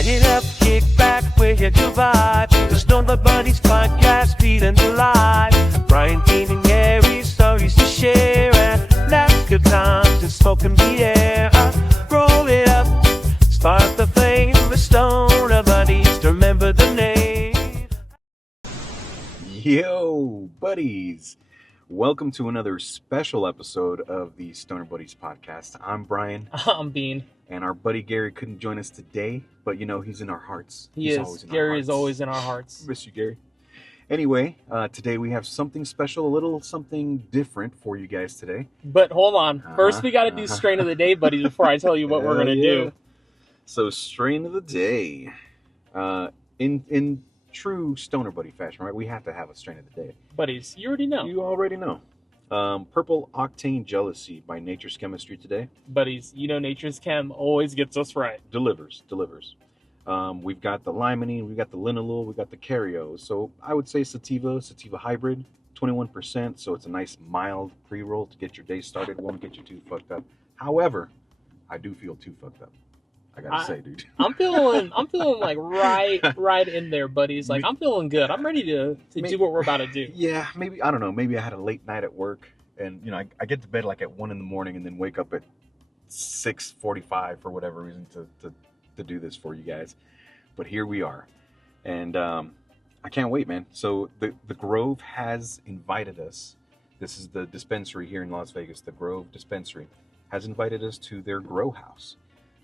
Light it up, kick back, we're here to vibe. The Stone But Buddies podcast, feeling alive. Brian, Dean, and Gary, stories to share. And laugh, good times, and smoke and be air. Roll it up, spark the flame. The Stone But Buddies, remember the name. Yo, buddies. Welcome to another special episode of the Stoner Buddies podcast. I'm Brian. I'm Bean. And our buddy Gary couldn't join us today, but you know, he's in our hearts. He's always in Gary our hearts. Is always in our hearts. Miss you, Gary. Anyway, today we have something special, a little something different for you guys today. But hold on. First, we got to do strain of the day, buddies, before I tell you what we're going to do. So, strain of the day. In true Stoner Buddy fashion, right? We have to have a strain of the day. Buddies, you already know. You already know. Purple Octane Jealousy by Nature's Chemistry today. Buddies, you know Nature's Chem always gets us right. Delivers. We've got the limonene, we've got the linalool, we've got the cario. So I would say sativa hybrid, 21%. So it's a nice mild pre-roll to get your day started. It won't get you too fucked up. However, I do feel too fucked up. I gotta say, dude. I'm feeling like right in there, buddies. Like, I'm feeling good. I'm ready to do what we're about to do. Yeah, maybe, I don't know. Maybe I had a late night at work, and you know, I get to bed like at 1 a.m, and then wake up at 6:45 for whatever reason to do this for you guys. But here we are, and I can't wait, man. So the Grove has invited us. This is the dispensary here in Las Vegas. The Grove dispensary has invited us to their Growhouse.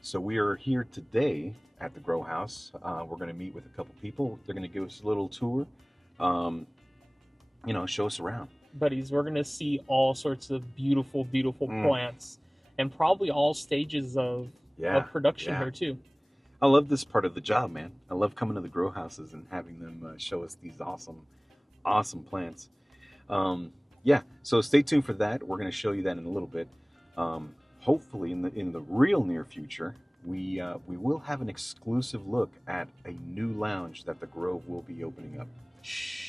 So we are here today at the Growhouse. We're going to meet with a couple people. They're going to give us a little tour, show us around. Buddies, we're going to see all sorts of beautiful plants and probably all stages of production here too. I love this part of the job, man. I love coming to the Growhouses and having them show us these awesome plants. So stay tuned for that. We're going to show you that in a little bit. Hopefully, in the real near future, we will have an exclusive look at a new lounge that the Grove will be opening up.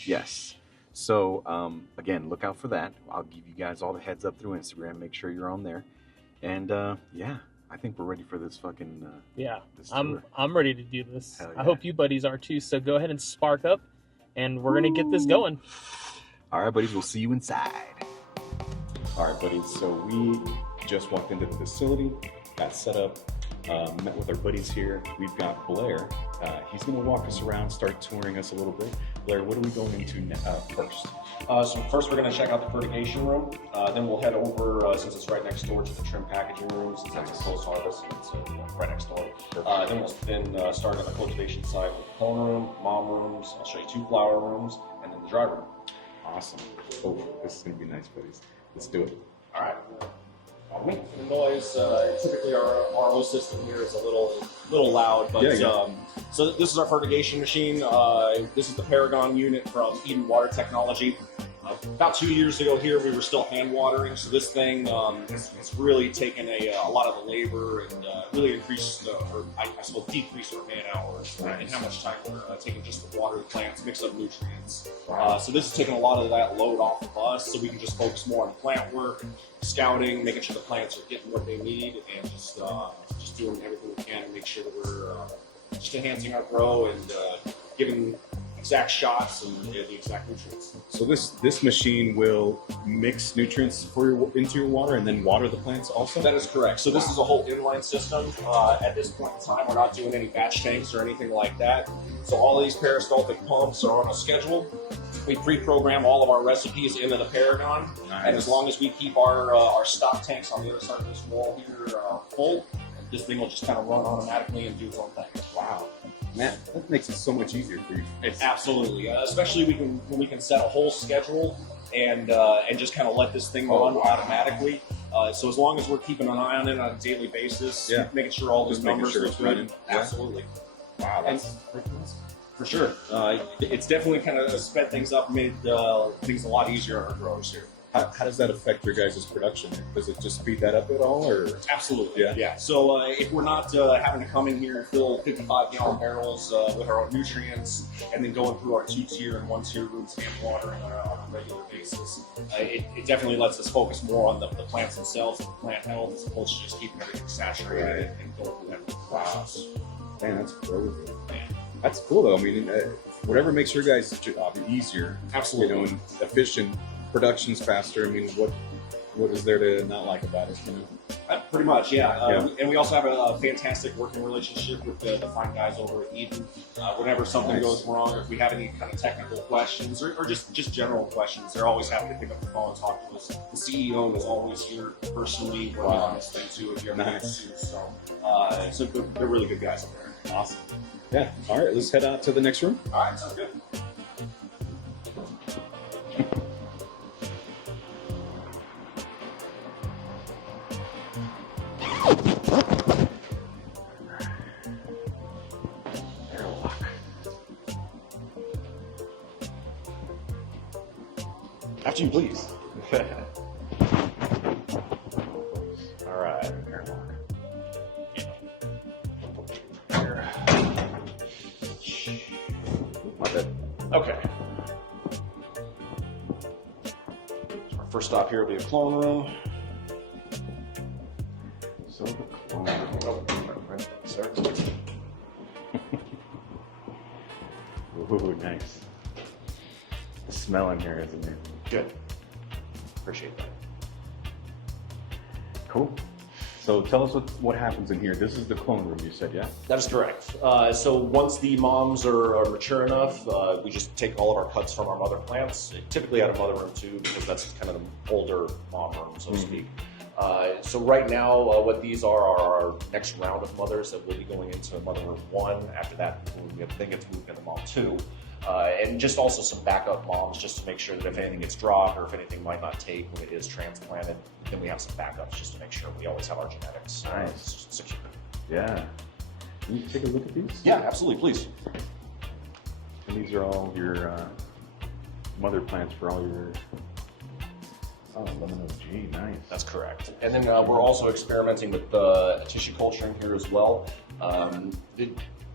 Yes. So again, look out for that. I'll give you guys all the heads up through Instagram. Make sure you're on there. And I think we're ready for this fucking this tour. I'm ready to do this. Yeah. I hope you buddies are too. So go ahead and spark up, and we're gonna get this going. All right, buddies. We'll see you inside. All right, buddies. So we just walked into the facility, got set up, met with our buddies here. We've got Blair. He's going to walk us around, start touring us a little bit. Blair, what are we going into first? So first we're going to check out the fertigation room. Then we'll head over, since it's right next door, to the trim packaging room, since that's a close harvest, and it's right next door. Then we'll start on the cultivation side with the clone room, mom rooms. I'll show you 2 flower rooms, and then the dry room. Awesome. Oh, this is going to be nice, buddies. Let's do it. All right. The noise, typically our RO system here is a little loud, but so this is our fertigation machine. This is the Paragon unit from Eden Water Technology. About 2 years ago here, we were still hand watering, so this thing it's really taken a lot of the labor and really increased, decreased our man hours and how much time we're taking just to water the plants, mix up nutrients. So this is taking a lot of that load off of us, so we can just focus more on plant work, scouting, making sure the plants are getting what they need, and just doing everything we can to make sure that we're just enhancing our grow and giving exact shots and the exact nutrients. So this machine will mix nutrients into your water and then water the plants also? That is correct. So this is a whole inline system. At this point in time, we're not doing any batch tanks or anything like that. So all of these peristaltic pumps are on a schedule. We pre-program all of our recipes into the Paragon, and as long as we keep our stock tanks on the other side of this wall here full, this thing will just kind of run automatically and do its own thing. Wow. Man, that makes it so much easier for you. Absolutely, especially when we can set a whole schedule and just kind of let this thing run automatically. So as long as we're keeping an eye on it on a daily basis, making sure all those numbers are good. Absolutely. Wow, that's freaking awesome. For sure. It's definitely kind of sped things up, made things a lot easier on our growers here. How does that affect your guys' production? Does it just speed that up at all, or? Absolutely, yeah. So if we're not having to come in here and fill 55-gallon barrels with our own nutrients, and then going through our 2-tier and 1-tier rooms and watering on a regular basis, it definitely lets us focus more on the plants themselves and the plant health, as opposed to just keeping everything saturated and going through that process. Man, that's cool. That's cool though. I mean, whatever makes your guys' job easier, Absolutely. you know, and efficient, production's faster. I mean, what is there to not like about it? You know? Pretty much, yeah. And we also have a fantastic working relationship with the fine guys over at Eden. Whenever something goes wrong, or if we have any kind of technical questions or just general questions, they're always happy to pick up the phone and talk to us. The CEO is always here personally working on this thing too, if you ever need to. So they're really good guys up there. Awesome. Yeah. All right, let's head out to the next room. All right, sounds good. After you, please. All right, airlock. My bad. Okay. So our first stop here will be a clone room. So the clone. Oh, right, sir. Ooh, nice. The smell in here is amazing. Good. Appreciate that. Cool. So tell us what happens in here. This is the clone room, you said, yeah? That is correct. So once the moms are mature enough, we just take all of our cuts from our mother plants, typically out of mother room 2, because that's kind of the older mom room, so to speak. So right now, what these are our next round of mothers that will be going into mother room 1. After that, we then get to move into mom 2. And just also some backup moms, just to make sure that if anything gets dropped or if anything might not take when it is transplanted, then we have some backups just to make sure we always have our genetics secure. Yeah. Can you take a look at these? Yeah, absolutely, please. And these are all your mother plants for all your... Oh, lemon OG, nice. That's correct. And then we're also experimenting with tissue culturing here as well. The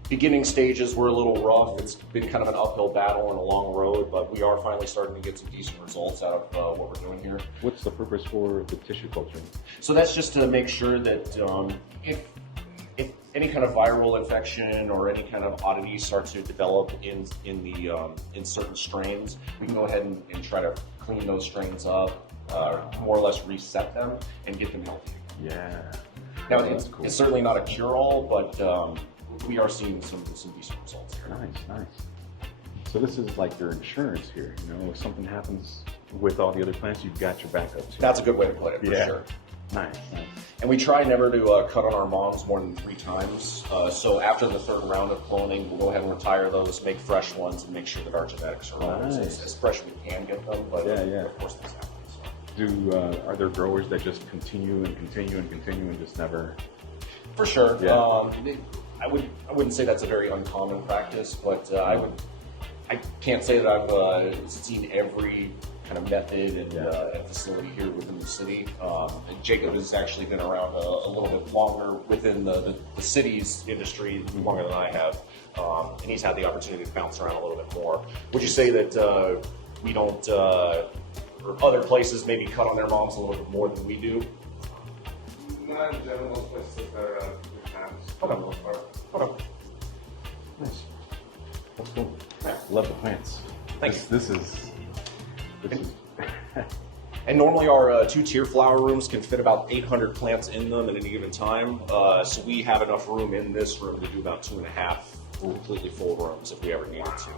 beginning stages were a little rough. It's been kind of an uphill battle and a long road, but we are finally starting to get some decent results out of what we're doing here. What's the purpose for the tissue culturing? So that's just to make sure that if any kind of viral infection or any kind of oddity starts to develop in certain strains, we can go ahead and try to clean those strains up, more or less reset them and get them healthy. Yeah. Now, That's cool. it's certainly not a cure-all, but we are seeing some decent results here. Nice. So this is like your insurance here, you know, if something happens with all the other plants, you've got your backup too. That's a good way to put it, for sure. Nice. And we try never to cut on our moms more than 3 times. So after the 3rd round of cloning, we'll go ahead and retire those, make fresh ones, and make sure that our genetics are always as fresh as we can get them. But of course, things happen. So. Are there growers that just continue and just never? For sure. Yeah. I wouldn't say that's a very uncommon practice, but I can't say that I've seen every kind of method and facility here within the city. And Jacob has actually been around a little bit longer within the city's industry, longer than I have, and he's had the opportunity to bounce around a little bit more. Would you say that we don't, or other places maybe cut on their moms a little bit more than we do? Not in general, most places that we have. Okay. Nice. That's cool. Love the plants. Thanks. This is. And normally our 2-tier flower rooms can fit about 800 plants in them at any given time. So we have enough room in this room to do about 2.5 completely full rooms if we ever needed to.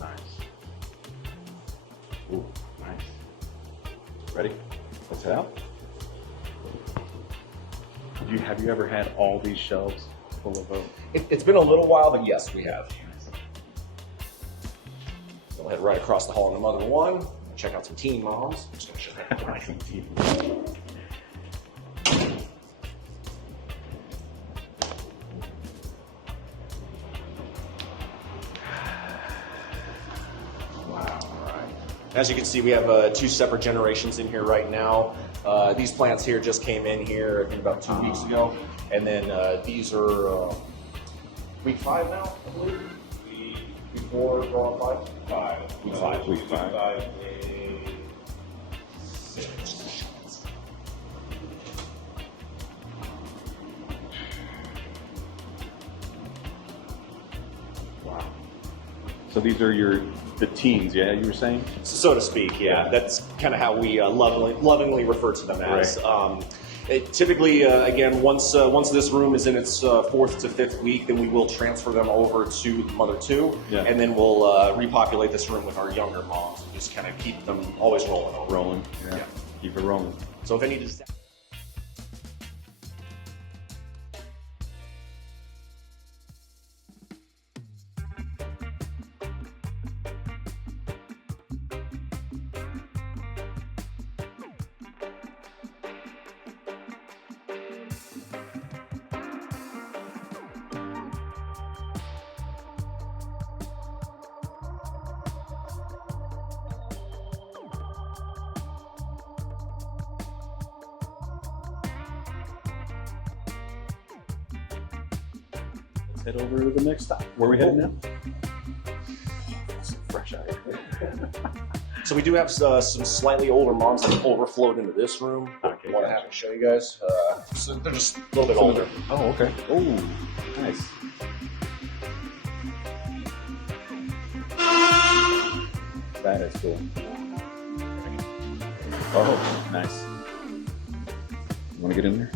Nice. Ooh, nice. Ready? Let's head out. Have you ever had all these shelves full of It's been a little while, but yes, we have. We'll head right across the hall into Mother 1. Check out some teen moms. I'm just going to show you some teen. As you can see, we have 2 separate generations in here right now. These plants here just came in here, I think, about 2 weeks ago. And then these are week 5 now, I believe. Week 4, grow on 5? Week 5. Week 5. So these are the teens, yeah, you were saying? So to speak, yeah. That's kind of how we lovingly refer to them as. Right. Typically, again, once this room is in its 4th to 5th week, then we will transfer them over to the mother 2, and then we'll repopulate this room with our younger moms and just kind of keep them always rolling over. Rolling, yeah. Keep it rolling. So if any just head over to the next stop. Where are we heading now? Some fresh air. So we do have some slightly older moms that have overflowed into this room. Okay, I want to have to show you guys. So they're just a little bit older. Oh, okay. Oh, nice. That is cool. Oh, nice. You want to get in there?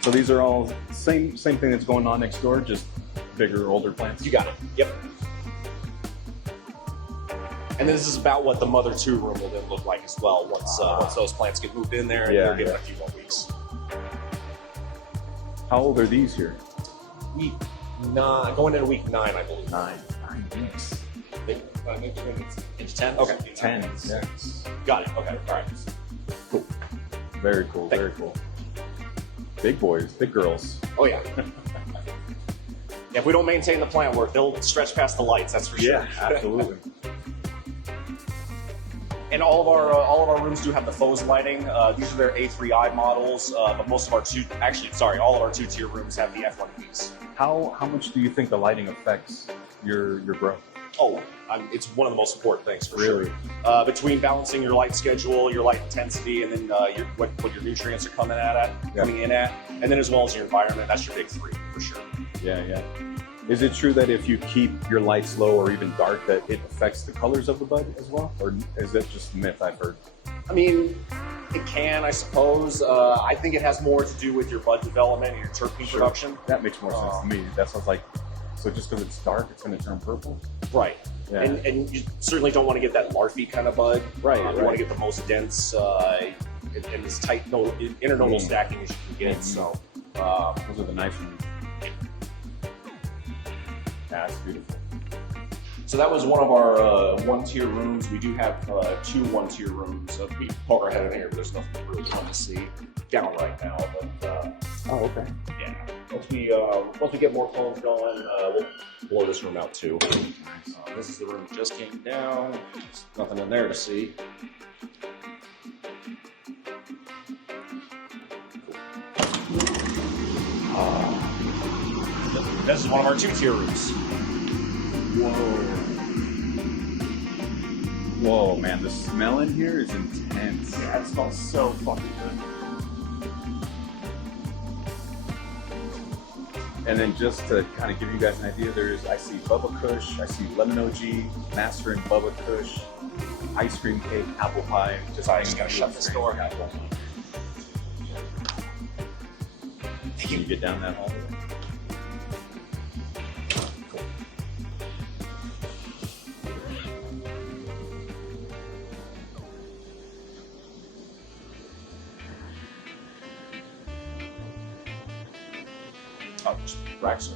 So these are all same thing that's going on next door, just bigger, older plants? You got it. Yep. And this is about what the mother 2 room will then look like as well once those plants get moved in there and they're given a few more weeks. How old are these here? Week 9, going into week 9, I believe. 9 weeks. Into 10? Okay. 10. Yeah. Got it. Okay. All right. Cool. Very cool. Very cool. Big boys, big girls. Oh yeah. If we don't maintain the plant work, they'll stretch past the lights. That's for sure. Yeah, absolutely. And all of our rooms do have the faux lighting. These are their A3i models, but most of our all of our 2-tier rooms have the F1Bs. How much do you think the lighting affects your growth? Oh, it's one of the most important things for Really? sure. Between balancing your light schedule, your light intensity, and then what your nutrients are coming in at, and then as well as your environment, that's your big 3 for sure. Yeah. Is it true that if you keep your lights low or even dark, that it affects the colors of the bud as well? Or is that just a myth I've heard? I mean, it can, I suppose. I think it has more to do with your bud development and your terpene production. That makes more sense to me. That sounds like, so just because it's dark, it's going to turn purple? Right. Yeah. And you certainly don't want to get that larvae kind of bud. Right. You want to get the most dense and as tight internodal stacking as you can get. So those are the nice ones. That's beautiful. So that was one of our 1-tier rooms. We do have 2 1-tier rooms. We poke our head in here, but there's nothing really fun to see down right now. But oh, okay. Yeah. Once we get more clones going, we'll blow this room out too. This is the room that just came down. There's nothing in there to see. This is one of our 2-tier rooms. Whoa, man, the smell in here is intense. Yeah, it smells so fucking good. And then just to kind of give you guys an idea, I see Bubba Kush, I see Lemon OG, Master and Bubba Kush, ice cream cake, apple pie. I just gotta shut this door. Can you get down that hallway? Oh, just racks.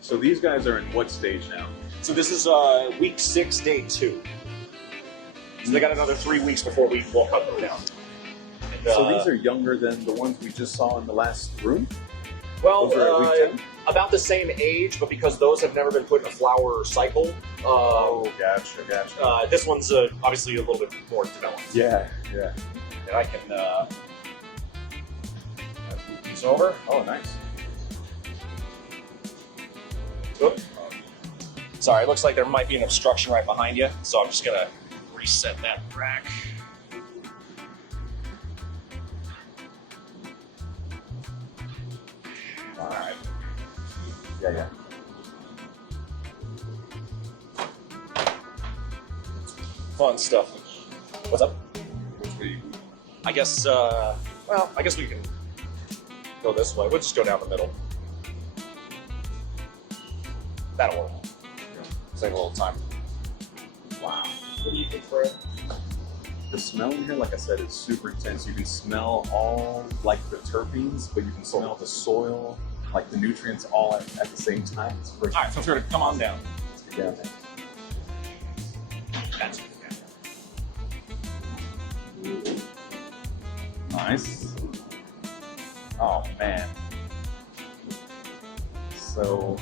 So these guys are in what stage now? So this is week 6, day 2. So they got another 3 weeks before we'll cut them down. And, so these are younger than the ones we just saw in the last room? Well, Those are at week 10? About the same age, but because those have never been put in a flower cycle. Gotcha. This one's obviously a little bit more developed. Yeah. And I can move these over. Oh, nice. Oop. Sorry, it looks like there might be an obstruction right behind you, so I'm just gonna reset that rack. All right. Yeah. Fun stuff. What's up? I guess, well, I guess we can go this way. We'll just go down the middle. That'll work. Save a little time. Wow. What do you think, Fred? The smell in here, like I said, is super intense. You can smell all like the terpenes, but you can smell the soil, like the nutrients all at the same time. It's All right, so it's going to come on down. Yeah. That's Nice. Oh man. So,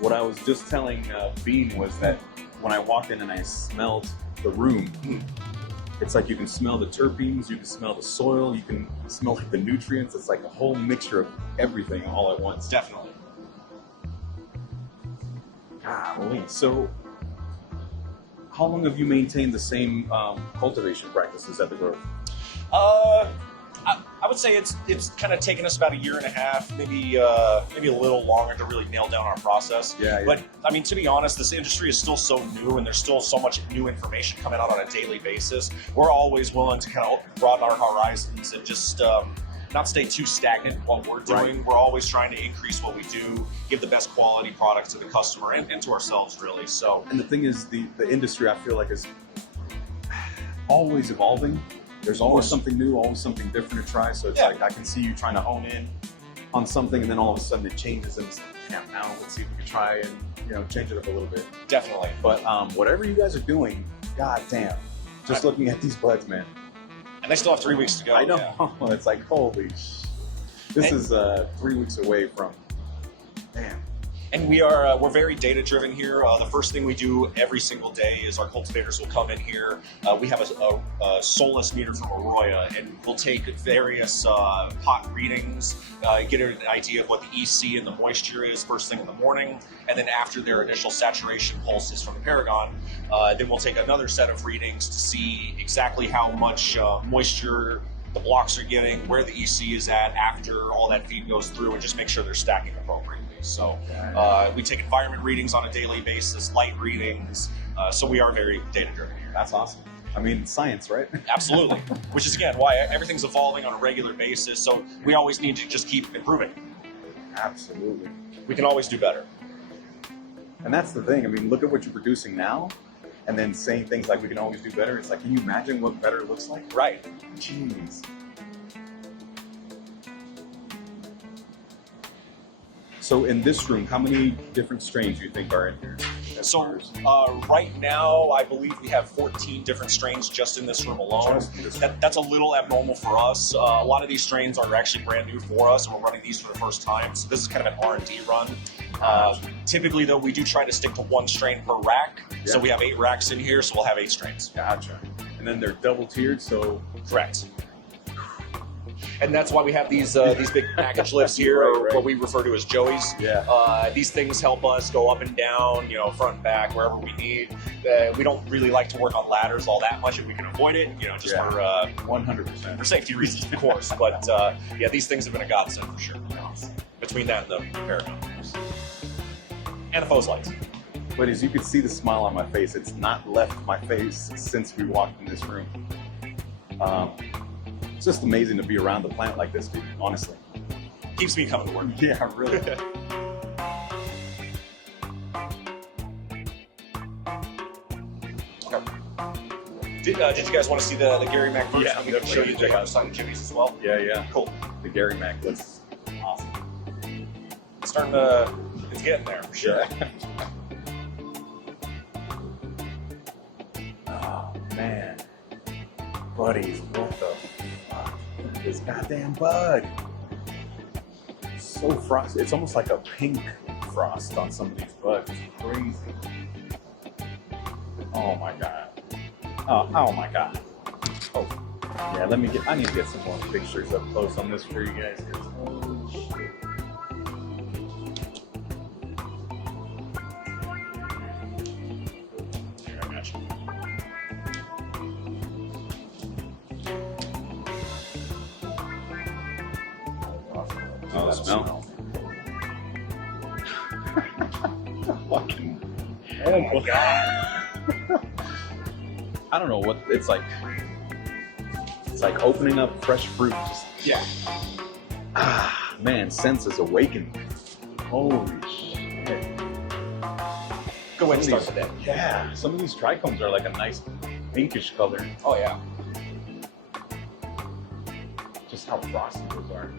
what I was just telling Bean was that when I walked in and I smelled the room, it's like you can smell the terpenes, you can smell the soil, you can smell like the nutrients. It's like a whole mixture of everything all at once. definitely. Golly. So, how long have you maintained the same cultivation practices at the Grove? I would say it's kind of taken us about a year and a half, maybe a little longer to really nail down our process. Yeah. But I mean, to be honest, this industry is still so new, and there's still so much new information coming out on a daily basis. We're always willing to kind of broaden our horizons and just not stay too stagnant in what we're doing. Right. We're always trying to increase what we do, give the best quality products to the customer and to ourselves, really. So, And the thing is, the industry, I feel like, is always evolving. There's always something new, always something different to try. So it's like I can see you trying to hone in on something, and then all of a sudden it changes, and it's like, damn, now let's see if we can try and change it up a little bit. definitely. But whatever you guys are doing, god damn, just looking at these buds, man. And they still have 3 weeks to go. I know. Yeah. It's like, holy this is 3 weeks away from, damn. And we're very data driven here. The first thing we do every single day is our cultivators will come in here. We have a soulless meter from Arroyo, and we'll take various pot readings, get an idea of what the EC and the moisture is first thing in the morning, and then after their initial saturation pulses from the Paragon, then we'll take another set of readings to see exactly how much moisture the blocks are getting, where the EC is at after all that feed goes through, and just make sure they're stacking appropriately. So we take environment readings on a daily basis, light readings, so we are very data-driven here. That's awesome. I mean, science, right? Absolutely. Which is, again, why everything's evolving on a regular basis, so we always need to just keep improving. Absolutely. We can always do better. And that's the thing. I mean, look at what you're producing now, and then saying things like we can always do better. It's like, can you imagine what better looks like? Right. Jeez. So in this room, how many different strains do you think are in here? So right now, I believe we have 14 different strains just in this room alone. That's a little abnormal for us. A lot of these strains are actually brand new for us, and we're running these for the first time. So this is kind of an R&D run. Typically, though, we do try to stick to one strain per rack. Yeah. So we have 8 racks in here, so we'll have 8 strains. Gotcha. And then they're double tiered, so... Correct. And that's why we have these big package lifts here, or what we refer to as joeys. Yeah. These things help us go up and down, front and back, wherever we need. We don't really like to work on ladders all that much if we can avoid it, just for 100%. For safety reasons, of course. But yeah, these things have been a godsend for sure. Between that and the Paragon and the Fose lights. But as you can see the smile on my face, it's not left my face since we walked in this room. It's just amazing to be around the plant like this, dude, honestly. Keeps me coming to work. Yeah, really. Did you guys want to see the Gary Mac first? Yeah, we can show you the other side of Jimmy's as well. Yeah. Cool. The Gary Mac looks awesome. It's getting there for sure. Yeah. Oh, man. Buddies, what the fuck? This goddamn bud. So frosty. It's almost like a pink frost on some of these buds. It's crazy. Oh my god. Oh my god. Oh. Yeah, I need to get some more pictures up close on this for you guys. Oh shit. Here, I got you. Oh, the smell. Oh my god. I don't know what it's like. It's like opening up fresh fruit. Just Yeah. Man, senses awakened. Holy shit. Good way to Some start of the these- day. Yeah, some of these trichomes are like a nice pinkish color. Oh yeah. Just how frosty those are.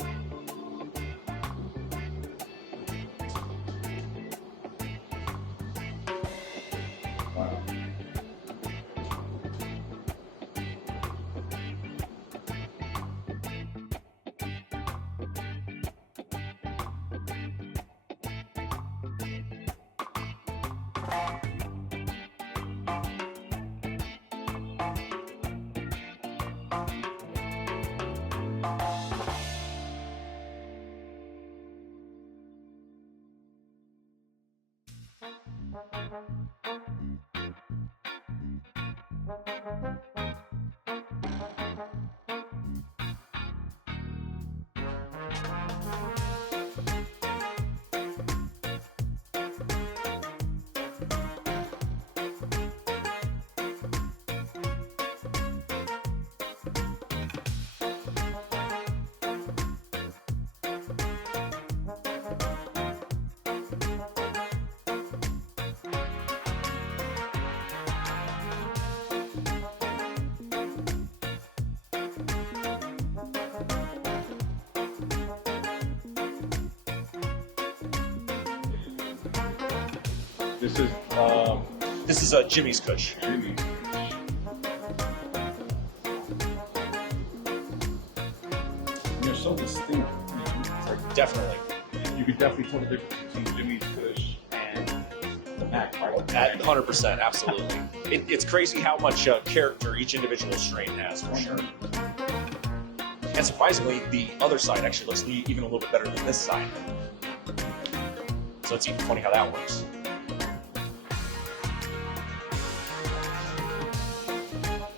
Wow. This is Jimmy's Kush. Jimmy. They're so distinct. It's like Definitely. you could definitely tell the difference between Jimmy's Kush and the Mac, right? At 100%, absolutely. It's crazy how much character each individual strain has, for sure. And surprisingly, the other side actually looks even a little bit better than this side. So it's even funny how that works.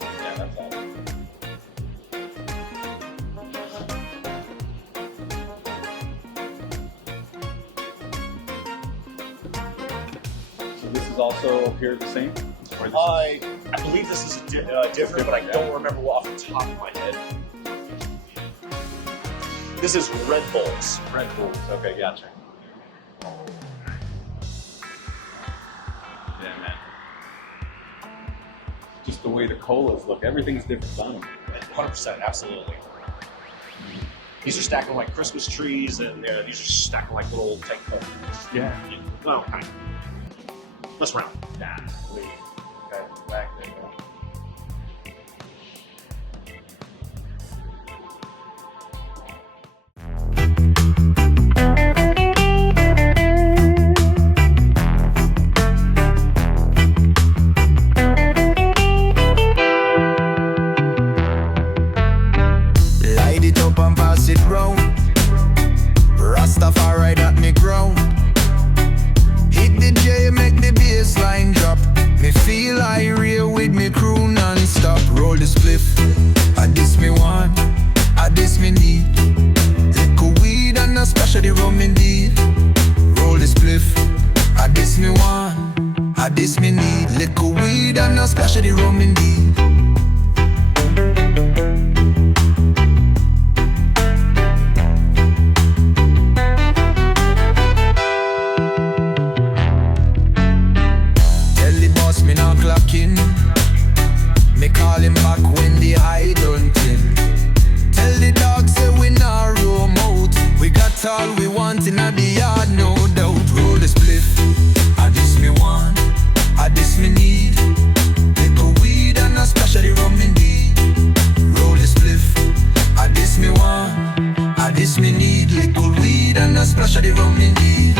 Yeah, that's awesome. So this is also here the same? Or this I believe this is different, but I don't remember off the top of my head. This is Red Bulls. Red Bulls. Okay, gotcha. Yeah, man. Just the way the colas look, everything's different on them. 100%, absolutely. These are stacking like Christmas trees, and these are stacking like little tank homes. Yeah. Well, kind of. Let's round. Nah, wait. That's back there. Light it up and pass it round. Rastafari that me ground. Hit the J, make the bass line drop. Me feel irate with me crew non-stop. Roll the spliff, this me want, this me need. Liquor weed and a specialty rum indeed. Roll the spliff, this me want, this me need. Liquor weed and a specialty rum indeed. Tell the boss me not clocking. Me call him back when the eye done thin. Tell the dog say we not roam out. We got all we want in the yard, no doubt. Roll the spliff, this me want, this me need. Liquor weed and a specialty rum indeed. Roll the spliff, this me want, this me need. Liquor weed and a specialty rum indeed.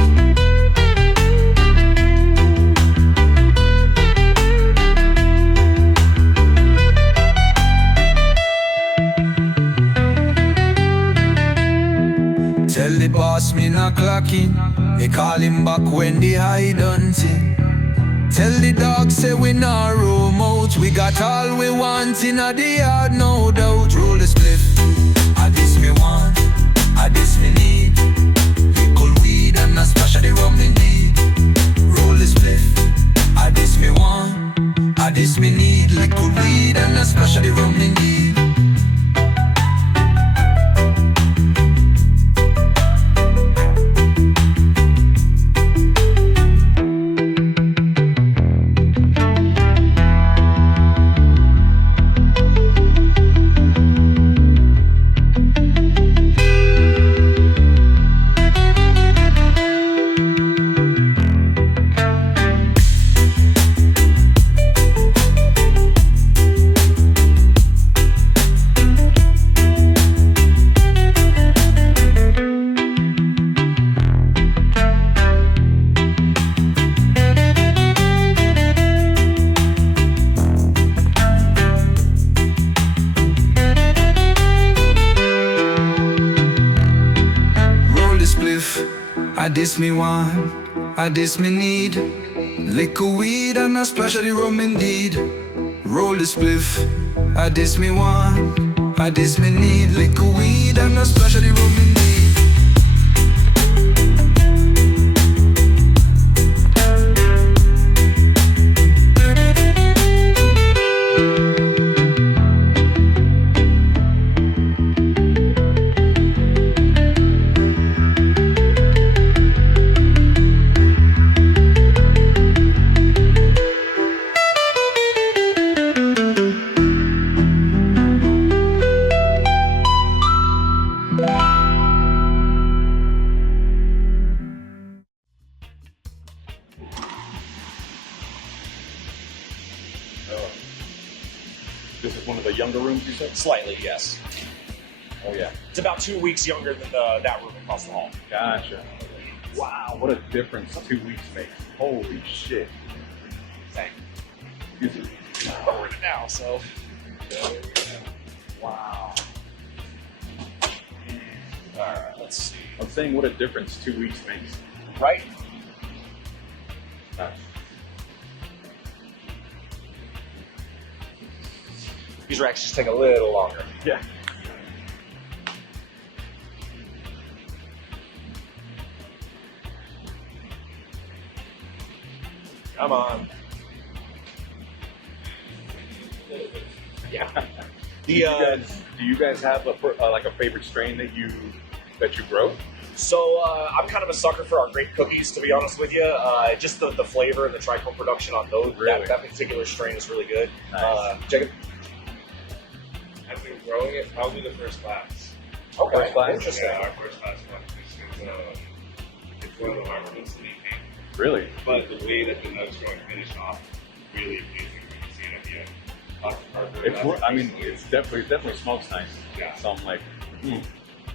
Tell the boss me not clocking. Me call him back when the high done tin. Tell the dog say we not roam out. We got all we want in the yard, no doubt. Roll the spliff, this me want, this me need. Liquor weed and a specialty rum indeed. Roll the spliff, this me want, I this me need. Liquor weed and a splash of the rum indeed. Roll the spliff, I this me want, I this me need. Liquor weed and a splash of the rum indeed. This is one of the younger rooms, you said? Slightly, yes. Oh, yeah. It's about 2 weeks younger than that room across the hall. Gotcha. Wow, what a difference 2 weeks makes. Holy shit. Thank you. Excuse me. We're in it now, so. Wow. Alright, let's see. I'm saying what a difference 2 weeks makes. Right? Nice. These racks just take a little longer. Yeah. Come on. Yeah. Do you guys have a favorite strain that you grow? So I'm kind of a sucker for our grape cookies, to be honest with you. Just the flavor and the trichome production on those. Really? That particular strain is really good. Nice. Jacob? I've been growing it probably the first class. Okay. First class? Interesting. Yeah, our first class one. It's one of the hard ones to make. Really? But the way that the nuts grow and finish off, really amazing when you see it at the end. It definitely smokes nice. Yeah. So I'm like,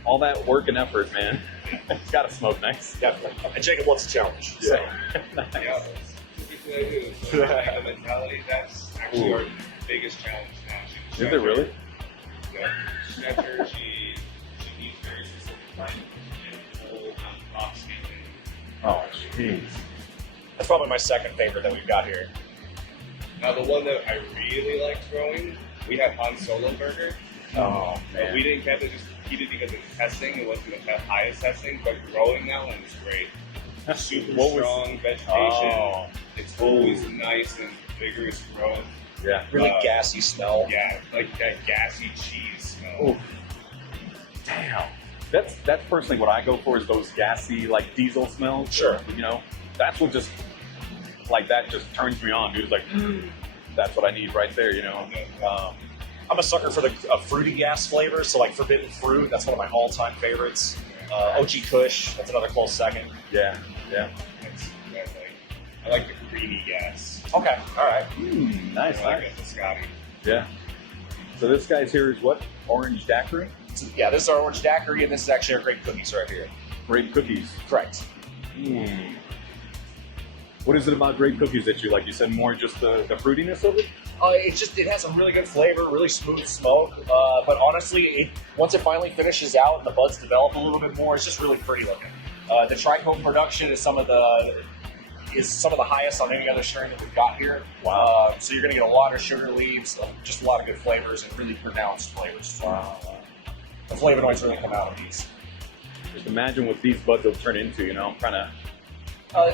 all that work and effort, man. It's gotta smoke nice. Definitely. And Jacob wants a challenge. Yeah. Yeah, that's typically I do. So the mentality, that's actually our biggest challenge now. Is it really? Yeah. Snatcher, she needs very specific time and full box skating. Oh, jeez. That's probably my second favorite that we've got here. Now the one that I really liked growing, we had Han Solo Burger. Oh, But man. we didn't get to just keep it because it's testing. It wasn't the highest testing, but growing that one is great. Super strong vegetation. Oh. It's always nice and vigorous growth. Yeah. Really gassy smell. Yeah, like that gassy cheese smell. Oof. Damn. That's personally what I go for, is those gassy, like, diesel smells. Sure. You know, that's what just, like, that just turns me on, dude. It's like, that's what I need right there, you know. I'm a sucker for the fruity gas flavor, so like forbidden fruit, that's one of my all-time favorites. OG Kush, that's another close second. Yeah. I like the creamy gas. Okay, all right. Nice, I like nice. it, the Scotty. Yeah. So this guy's here is what? Orange daiquiri? So, yeah, this is our orange daiquiri, and this is actually our grape cookies right here. Grape cookies. Correct. What is it about grape cookies that you like? You said more just the fruitiness of it? It has a really good flavor, really smooth smoke. But honestly, once it finally finishes out and the buds develop a little bit more, it's just really pretty looking. The trichome production is some of the highest on any other strain that we've got here. Wow. So you're going to get a lot of sugar leaves, just a lot of good flavors and really pronounced flavors. Wow. The flavonoids really come out of these. Just imagine what these buds will turn into, you know? Kind of.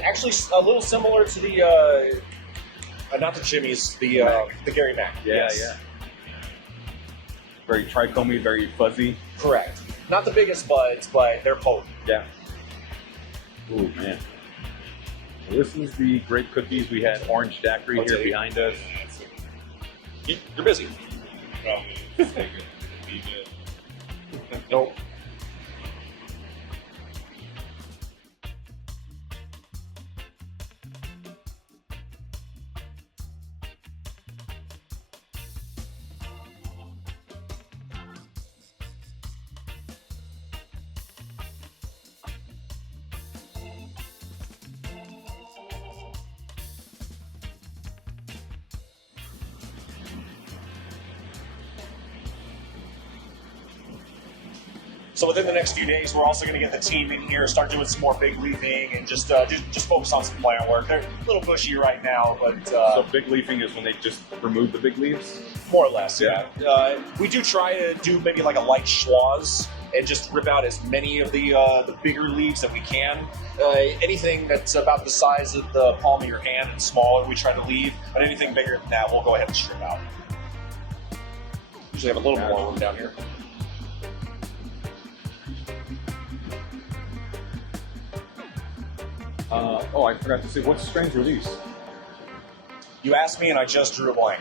Actually, a little similar to the, not the Jimmy's, the Gary Mac. Yeah, Yes. yeah. Very trichome, very fuzzy. Correct. Not the biggest buds, but they're potent. Yeah. Ooh, man. Well, this is the grape cookies. We had orange daiquiri here behind us. You're busy. Probably. Nope. So within the next few days, we're also going to get the team in here, start doing some more big leafing, and just focus on some plant work. They're a little bushy right now, but so big leafing is when they just remove the big leaves, more or less. Yeah. We do try to do maybe like a light schwazz and just rip out as many of the bigger leaves that we can. Anything that's about the size of the palm of your hand and smaller, we try to leave. But anything bigger than that, we'll go ahead and strip out. Usually have a little more room down here. Oh, I forgot to say, what strains are these? You asked me and I just drew a blank.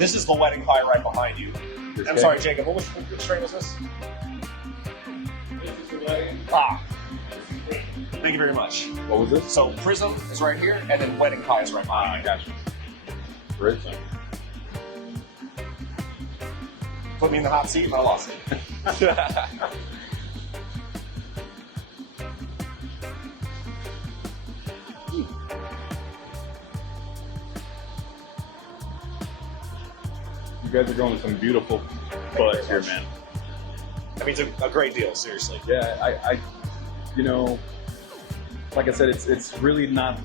This is the wedding pie right behind you. I'm sorry, Jacob, which strain is this? Thank you very much. What was this? So Prism is right here, and then wedding pie is right behind you. Gotcha. Prism. Put me in the hot seat and I lost it. You guys are growing some beautiful buds here, man. I mean, it's a great deal, seriously. Yeah, I you know, like I said, it's really not,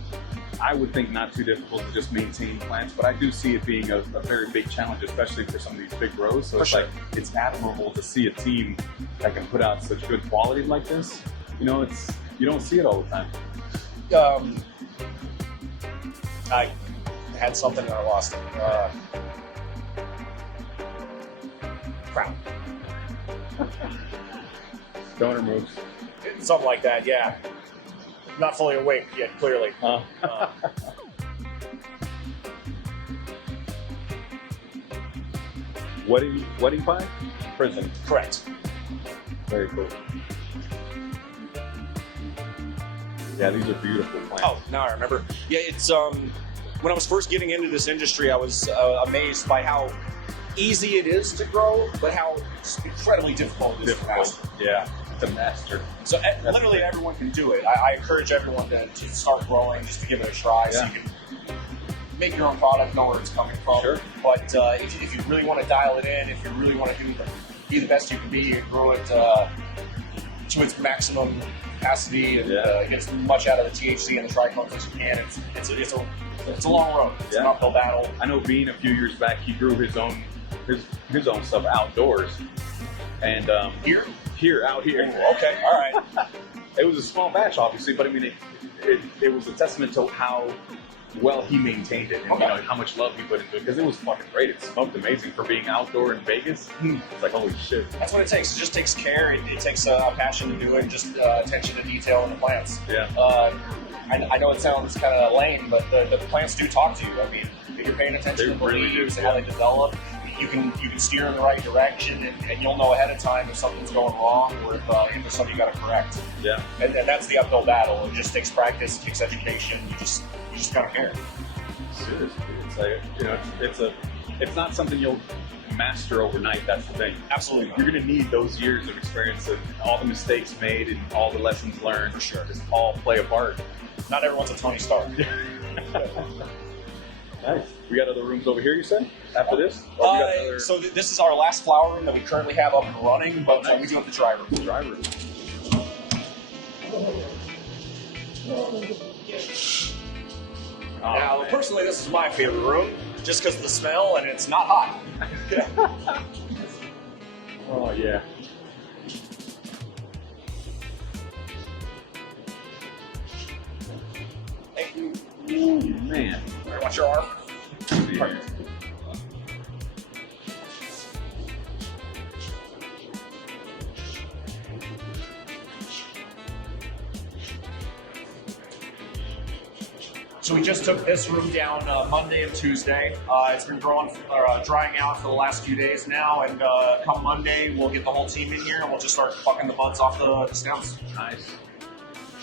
I would think not too difficult to just maintain plants, but I do see it being a very big challenge, especially for some of these big grows. So it's like, it's admirable to see a team that can put out such good quality like this. You know, you don't see it all the time. I had something and I lost it. Crap. Donor moves. Something like that, yeah. Not fully awake yet, clearly. Wedding pie? Prison. Correct. Very cool. Yeah, these are beautiful plants. Oh, now I remember. Yeah, it's when I was first getting into this industry, I was amazed by how easy it is to grow, but how incredibly difficult it is to master. Yeah, to master. So literally everyone can do it. I encourage everyone to start growing, just to give it a try, so you can make your own product, know where it's coming from. Sure. But if you really want to dial it in, if you really want to be the best you can be and grow it to its maximum capacity and get as much out of the THC and the trichomes as you can, it's a long road. It's an uphill battle. I know Bean a few years back, he grew his own stuff outdoors, and out here. Ooh, okay, all right. It was a small batch, obviously, but I mean, it was a testament to how well he maintained it, and you know, how much love he put into it, because it was fucking great. It smoked amazing for being outdoor in Vegas. It's like, holy shit. That's what it takes. It just takes care. It takes a passion to do it, and just attention to detail in the plants. Yeah. I know it sounds kind of lame, but the plants do talk to you. I mean, if you're paying attention to the leaves and how they develop, you can steer in the right direction, and you'll know ahead of time if something's going wrong or if there's something you got to correct. Yeah. And that's the uphill battle. It just takes practice, it takes education. You just gotta care. Seriously, it's like, you know, it's not something you'll master overnight. That's the thing. Absolutely not. You're gonna need those years of experience and all the mistakes made and all the lessons learned. For sure. Just all play a part. Not everyone's a Tony Stark. Nice. We got other rooms over here, you said? After this? So this is our last flower room that we currently have up and running, but we do have the dry room. Dry room. Now, personally, this is my favorite room, just because of the smell, and it's not hot. Oh, yeah. Hey, ooh, man. Watch your arm. Perfect. So we just took this room down Monday and Tuesday. It's been drying out for the last few days now, and come Monday we'll get the whole team in here and we'll just start fucking the buds off the stems. Nice.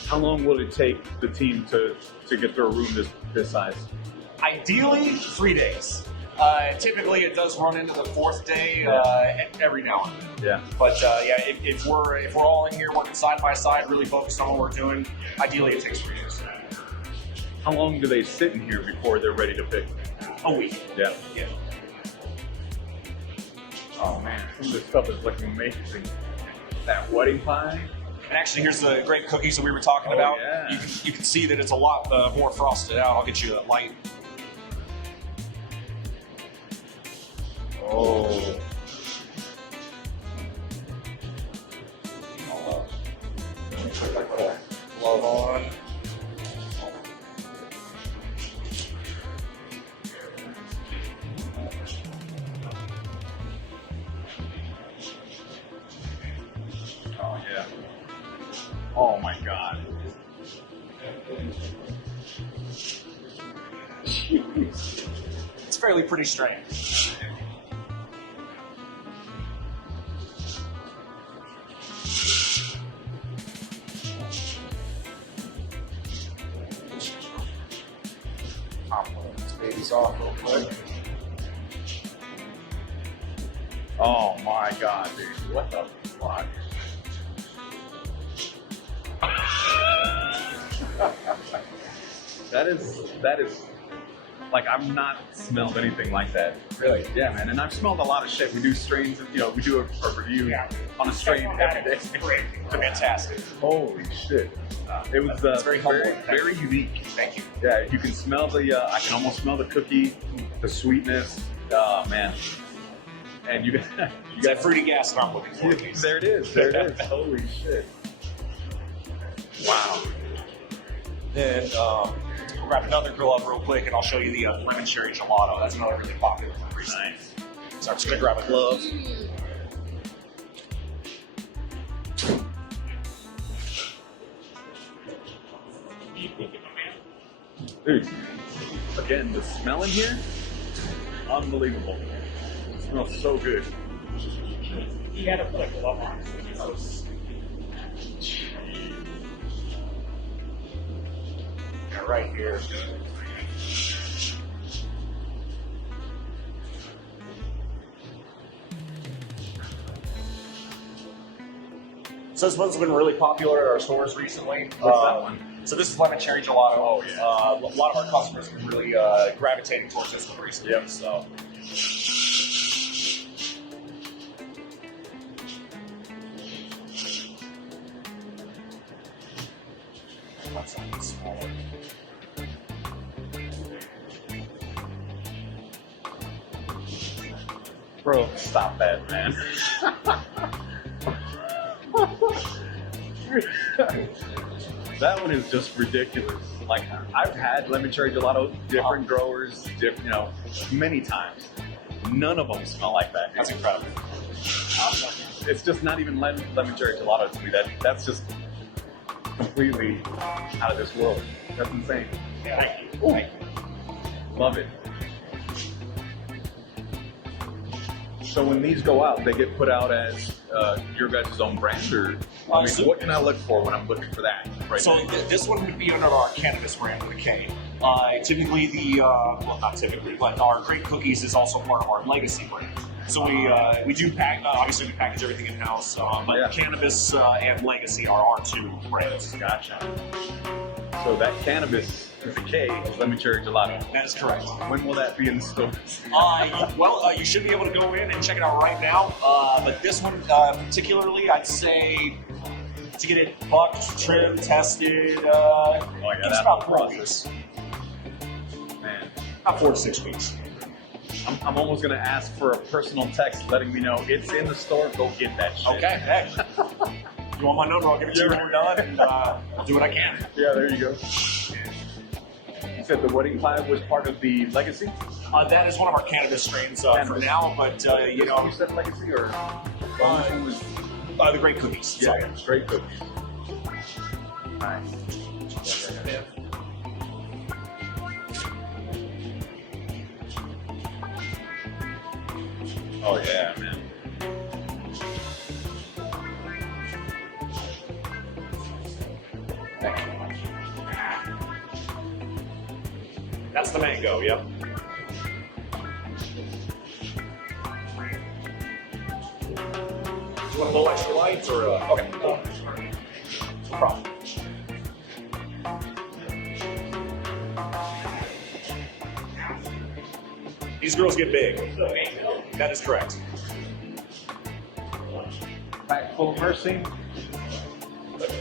How long will it take the team to get through a room this size? Ideally, 3 days. Typically, it does run into the 4th day every now and then. Yeah. But if we're all in here working side by side, really focused on what we're doing, ideally it takes 3 days. How long do they sit in here before they're ready to pick? A week. Yeah. Yeah. Oh man, some of this stuff is looking amazing. That wedding pie. And actually, here's the great cookies that we were talking about. Yeah. You can see that it's a lot more frosted out. I'll get you a light. Oh. Glove on. Oh yeah. Oh my god. It's fairly pretty strange. Baby's off real quick. Oh my god, dude. What the fuck? That is like, I've not smelled anything like that. Really? Yeah, man. And I've smelled a lot of shit. We do strains, we do a review on a strain every day. Great. Fantastic. Holy shit. It was It's very humbling. very unique. Thank you. Yeah, you can smell I can almost smell the cookie, the sweetness. Oh, man. And you got That fruity gas that I'm looking for. there it is. There it is. Holy shit. Wow. Then we'll grab another grill up real quick, and I'll show you the lemon cherry gelato. That's another really popular one recently. Nice. So I'm just gonna grab a glove. Dude, again, the smell in here, unbelievable. It smells so good. He had to put a glove on. Yeah, right here. So this one's been really popular at our stores recently. What's that one? So this is lemon cherry gelato. Oh, yeah. A lot of our customers have been really gravitating towards this one recently. Yep. So. What's that smaller? Bro, stop that, man. That one is just ridiculous. Like, I've had lemon cherry gelato, different growers, many times. None of them smell like that. That's incredible. It's just not even lemon cherry gelato to me. That's just completely out of this world. That's insane. Thank you. Ooh. Love it. So when these go out, they get put out as your guys' own brand, or what can I look for when I'm looking for that? Right. So this one would be under our cannabis brand with a K. Typically, well, not typically, but our Great Cookies is also part of our legacy brand. So we do obviously we package everything in house, but Yeah. Cannabis and Legacy are our two brands. Gotcha. So that cannabis is a K of lemon cherry gelato. That is correct. When will that be in the stores? You should be able to go in and check it out right now. But this one particularly, I'd say to get it bucked, trimmed, tested, it's about 4 weeks. Man, About 4 to 6 weeks. I'm almost gonna ask for a personal text letting me know it's in the store. Go get that shit. Okay, hey. You want my number? I'll give it to you when we're done, and I'll do what I can. Yeah, there you go. You said the wedding pie was part of the legacy? That is one of our cannabis strains for now, but You said legacy or? Was the Great Cookies. yeah, straight cookies. Nice. Oh yeah, man. That's the mango, yep. Do you want a little extra lights or okay, cool. No problem. These girls get big. That is correct. full of mercy.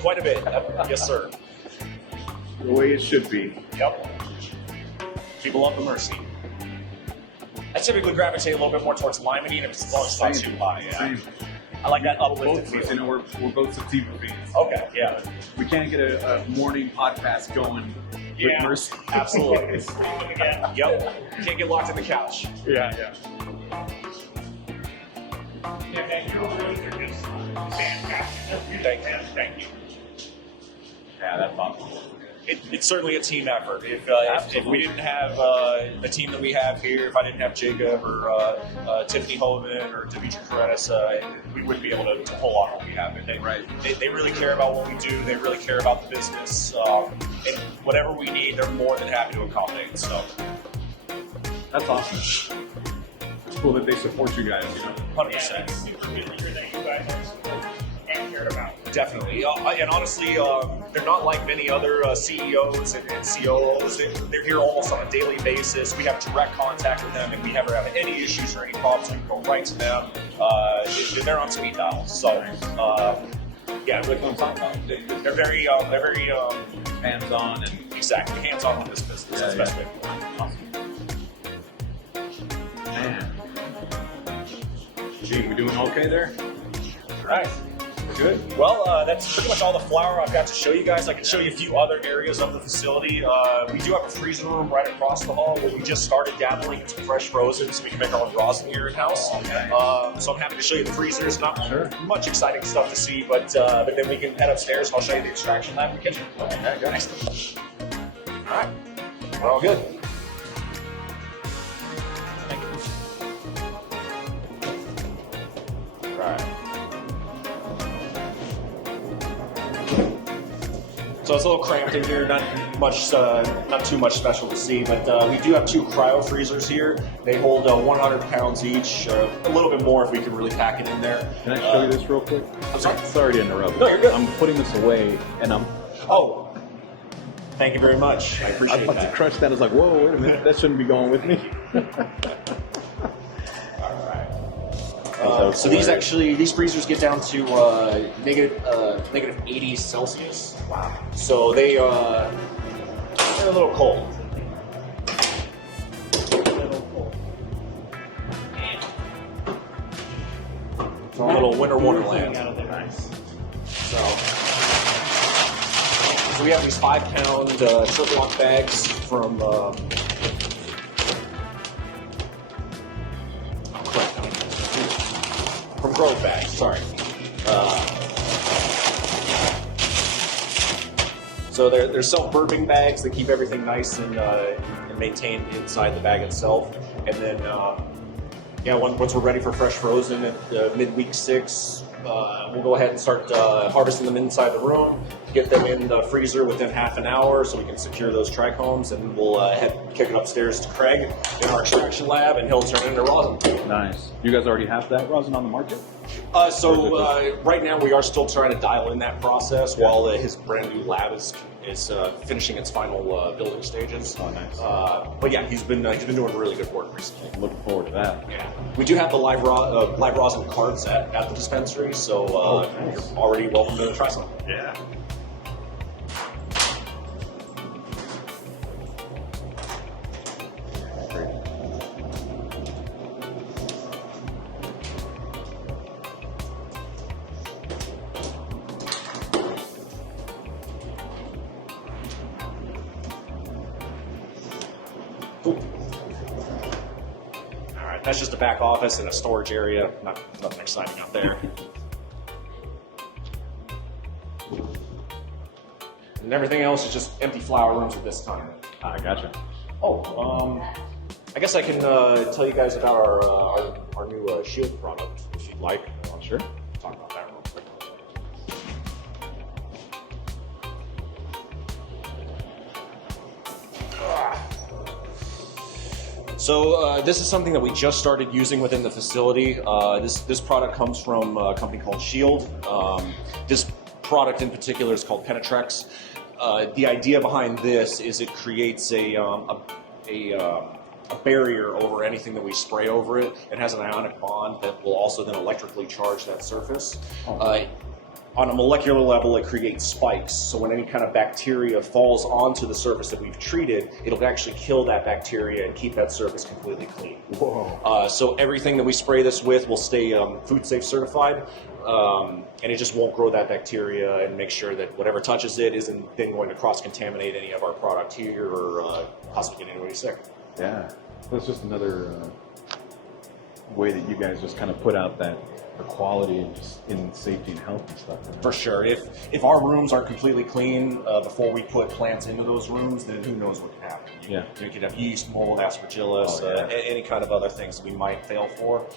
Quite a bit. Yes, sir. The way it should be. Yep. People love the mercy. I typically gravitate a little bit more towards limonene if as long as it's not too high. Yeah. Same. I like that uplifted Both of us, feeling. we're both sativa fiends. Okay, yeah. We can't get a morning podcast going with Yeah, mercy. absolutely. Yep. Can't get locked in the couch. Yeah. And then your rooms are just fantastic. Thank you. Yeah, that's awesome. It's certainly a team effort. If we didn't have the team that we have here, if I didn't have Jacob or Tiffany Hovind or Dimitri Karenis, we wouldn't be able to pull off what we have. And they really care about what we do. They really care about the business. And whatever we need, they're more than happy to accommodate. So That's awesome. It's cool that they support you guys, 100%. Super good that you guys are and cared about. Definitely. And honestly, they're not like many other CEOs and COOs. They're here almost on a daily basis. We have direct contact with them. If we ever have any issues or any problems, we can go right to them. They're on speed dial. So, yeah, Like what I'm talking about. they're very Hands-on and exactly hands-on with this business. That's the best way to put it. awesome. Man. Gene, we doing okay there? Right. Good. Well, that's pretty much all the flower I've got to show you guys. I can show you a few other areas of the facility. We do have a freezer room right across the hall where we just started dabbling into fresh frozen so we can make our own rosin here in-house. So I'm happy to show you the freezers. Not much exciting stuff to see, but then we can head upstairs. I'll show you the extraction lab and kitchen. Okay, good. Excellent. All right. We're all good. All right. So it's a little cramped in here, not too much special to see, but we do have two cryo freezers here. They hold 100 pounds each, a little bit more if we can really pack it in there. Can I show you this real quick? I'm sorry? Sorry to interrupt. No, you're good. I'm putting this away, and Oh, thank you very much. I I'm appreciate about to that. crush that. I was like, whoa, wait a minute, that shouldn't be going with me. So these freezers get down to negative 80 Celsius. Wow. So they're a little cold. It's a little winter wonderland. Nice. So we have these 5-pound trip-lock bags from Growhouse bags. Sorry. So they're self-burping bags that keep everything nice and maintained inside the bag itself. And then, once we're ready for fresh frozen at midweek 6, we'll go ahead and start harvesting them inside the room, get them in the freezer within half an hour so we can secure those trichomes, and we'll kick it upstairs to Craig in our extraction lab, and he'll turn it into rosin. Nice. You guys already have that rosin on the market? Right now we are still trying to dial in that process while his brand new lab is finishing its final building stages. Oh, nice. But yeah, he's been doing really good work recently. Looking forward to that. Yeah, we do have the live rosin carts at the dispensary, so nice. you're already welcome to try some. Yeah. Cool. All right, that's just a back office and a storage area. Nothing exciting out there. And everything else is just empty flower rooms at this time. I gotcha. Oh, I guess I can tell you guys about our new shield product, if you'd like. Sure. Talk about that real quick. So this is something that we just started using within the facility. This product comes from a company called Shield. This product in particular is called Penetrex. The idea behind this is it creates a a barrier over anything that we spray over it. It has an ionic bond that will also then electrically charge that surface. On a molecular level, it creates spikes. So when any kind of bacteria falls onto the surface that we've treated, it'll actually kill that bacteria and keep that surface completely clean. Whoa. So everything that we spray this with will stay food safe certified, and it just won't grow that bacteria, and make sure that whatever touches it isn't then going to cross-contaminate any of our product here or possibly get anybody sick. Yeah, that's just another way that you guys just kind of put out that quality and just in safety and health and stuff. For sure. If our rooms aren't completely clean before we put plants into those rooms, then who knows what can happen. You could have yeast, mold, aspergillus, any kind of other things that we might fail for.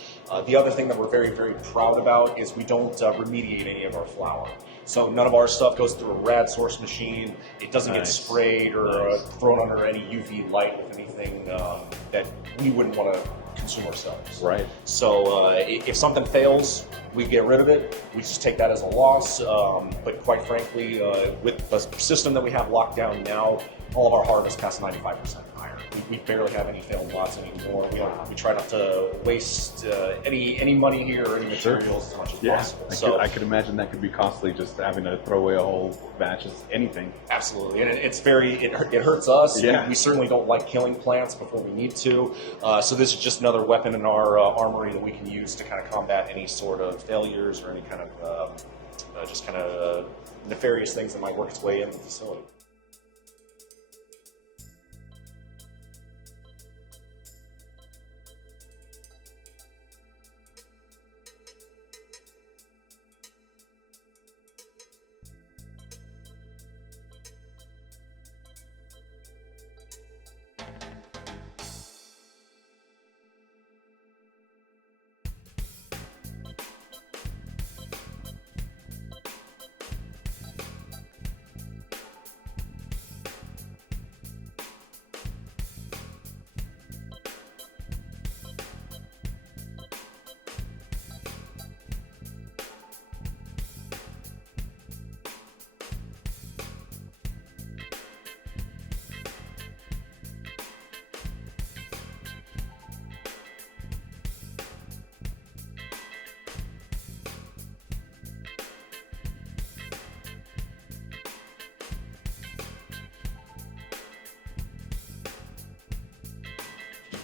The other thing that we're very, very proud about is we don't remediate any of our flower. So none of our stuff goes through a rad source machine. It doesn't get sprayed or thrown under any UV light with anything that we wouldn't want to consume ourselves. Right. So if something fails, we get rid of it. We just take that as a loss. But quite frankly, with the system that we have locked down now, all of our harvest past 95% iron. We barely have any failed lots anymore. We try not to waste any money here or any materials as much as possible. I could imagine that could be costly, just having to throw away a whole batch of anything. Absolutely, and it hurts us. Yeah. We certainly don't like killing plants before we need to. So this is just another weapon in our armory that we can use to kind of combat any sort of failures or any kind of nefarious things that might work its way in the facility.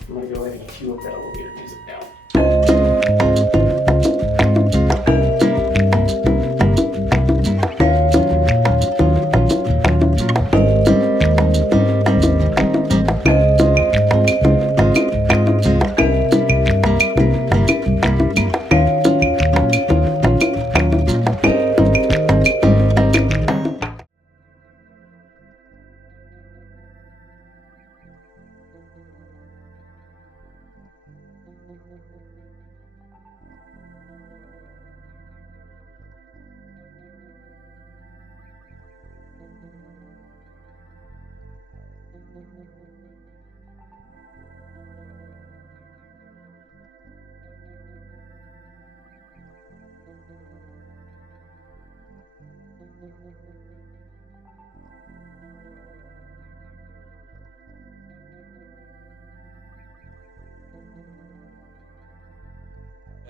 I'm going to go ahead and cue up that elevator music now.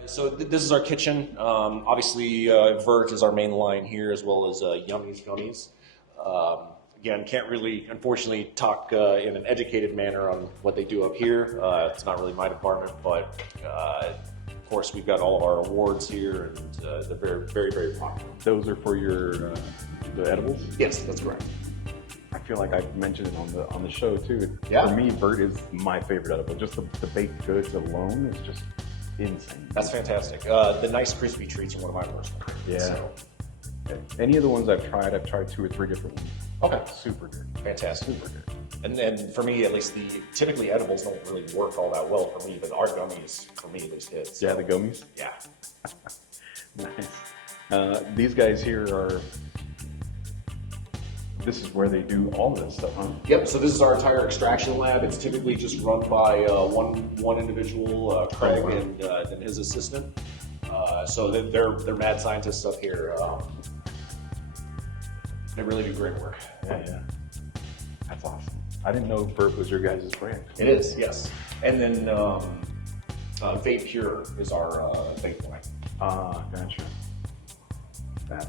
So this is our kitchen. Obviously, Vert is our main line here, as well as Yummies Gummies. Again, can't really, unfortunately, talk in an educated manner on what they do up here. It's not really my department, but of course, we've got all of our awards here, and they're very, very, very popular. Those are for your the edibles? Yes, that's correct. I feel like I've mentioned it on the show too. Yeah. For me, Vert is my favorite edible. Just the baked goods alone is just insane. That's fantastic. The nice crispy treats are one of my personal favorites. Yeah. So. Any of the ones I've tried 2 or 3 different ones. Okay. Super good. Fantastic. Super good. And for me, at least, typically edibles don't really work all that well for me, but our gummies, for me, at least, hits. Yeah, the gummies? Yeah. Nice. These guys here are, this is where they do all of this stuff, huh? Yep, so this is our entire extraction lab. It's typically just run by one individual, Craig, and then his assistant. So they're mad scientists up here. They really do great work. Yeah. That's awesome. I didn't know Vert was your guys' brand. It is, yes. And then Vape Pure is our vape line. Ah, gotcha. That's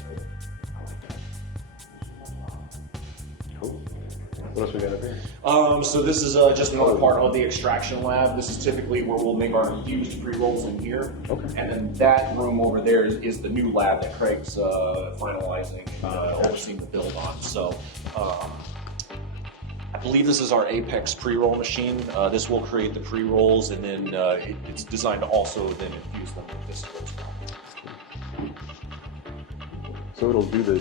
cool. I like that. Cool. What else we got up here? So this is just another part of the extraction lab. This is typically where we'll make our infused pre-rolls in here. Okay. And then that room over there is the new lab that Craig's finalizing and overseeing the build on. So I believe this is our Apex pre-roll machine. This will create the pre-rolls, and then it's designed to also then infuse them with this as well. So it'll do the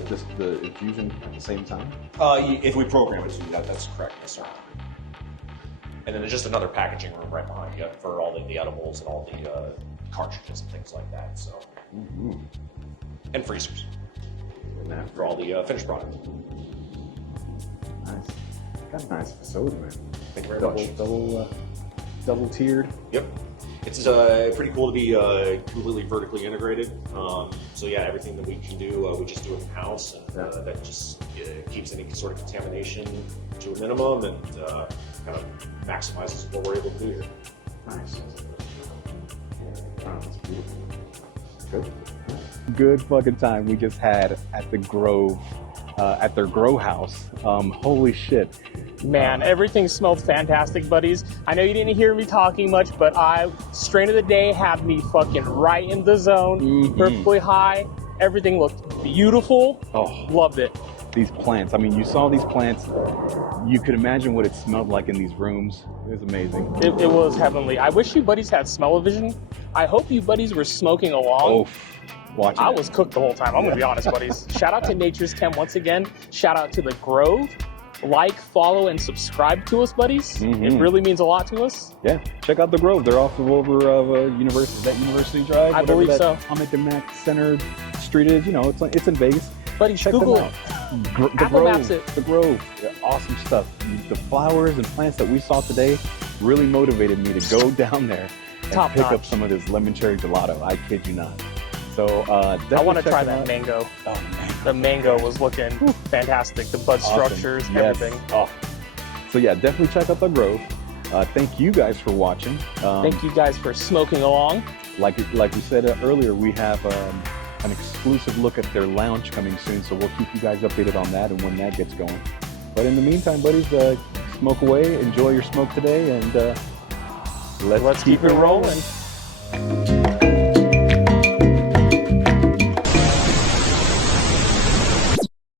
infusion at the same time? If we program it to do that, that's correct, yes, sir. And then there's just another packaging room right behind you for all the edibles and all the cartridges and things like that. So, and freezers for all the finished product. Nice. Got a nice facility, man. Thank you very much. Double tiered. Yep. It's pretty cool to be completely vertically integrated. So yeah, everything that we can do, we just do it in house, and that just keeps any sort of contamination to a minimum and kind of maximizes what we're able to do here. Nice. Wow, that's beautiful. Good. Good fucking time we just had at the Grove, at their Growhouse. Holy shit. Man, everything smelled fantastic, buddies. I know you didn't hear me talking much, but strain of the day had me fucking right in the zone, perfectly high. Everything looked beautiful. Oh, loved it. These plants. I mean, you saw these plants. You could imagine what it smelled like in these rooms. It was amazing. It was heavenly. I wish you buddies had smell-o-vision. I hope you buddies were smoking along. Oh, watching. I was cooked the whole time. I'm gonna be honest, buddies. Shout out to Nature's Chem once again. Shout out to the Grove. Like, follow, and subscribe to us, buddies. It really means a lot to us. Yeah, check out the Grove. They're off of over of University Drive. I believe so. Hamid Mac Center Street is. You know, it's in Vegas. Buddies, check Google them out. The Apple Grove. Maps it. The Grove. Yeah, awesome stuff. The flowers and plants that we saw today really motivated me to go down there and Top pick notch. up some of this lemon cherry gelato. I kid you not. So I want to try that mango. Oh, man. The mango was looking fantastic. The bud structures, everything. Oh. So yeah, definitely check out the Grove. Thank you guys for watching. Thank you guys for smoking along. Like we said earlier, we have an exclusive look at their lounge coming soon, so we'll keep you guys updated on that and when that gets going. But in the meantime, buddies, smoke away, enjoy your smoke today, and let's keep it rolling.